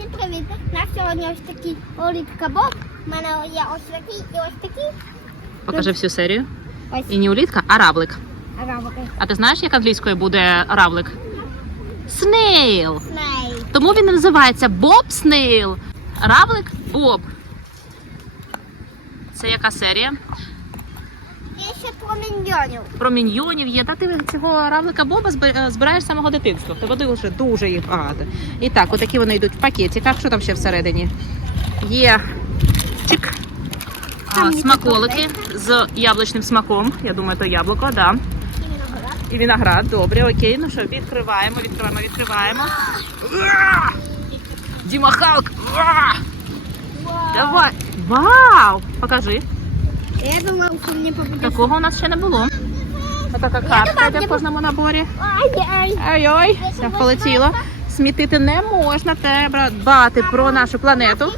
Всім привіт! У нас сьогодні ось такий улітка Боб. У мене є ось такий і ось такий. Покажи всю серію. Ось І не улітка, а равлик. равлики. А ти знаєш, як англійською буде равлик? Снейл. Сней. Тому він і називається Боб Снейл. Равлик Боб. Це яка серія? Ще про міньйонів. Про міньйонів є. Та ти цього равлика Боба е, збираєш з самого дитинства. В тебе дуже дуже їх багато. І так, отакі вони йдуть в пакетиках. Що там ще всередині? Є чик. А, смаколики з яблучним смаком. Я думаю, то яблуко, да. І виноград. Добре, окей. Ну що, відкриваємо, відкриваємо, відкриваємо. Діма Халк! Давай! Вау! Покажи. Я думав, що мені побудеш. Такого у нас ще не було. Отака картка йде в кожному наборі. Ой-ой, все полетіло. Смітити не можна, треба дбати про нашу планету.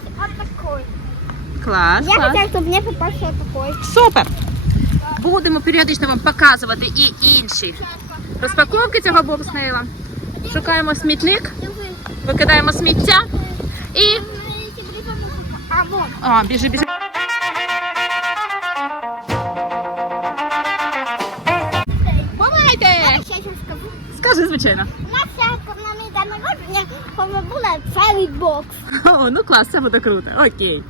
Клас, Я клас. хотів, щоб мені попався такий. Супер! Будемо періодично вам показувати і інші розпаковки цього бобснейла. Шукаємо смітник, викидаємо сміття і. А, біжи, біжи. Скажи, звичайно. У нас на мій день народження ми були цілий бокс. О, ну клас, це буде круто. Окей.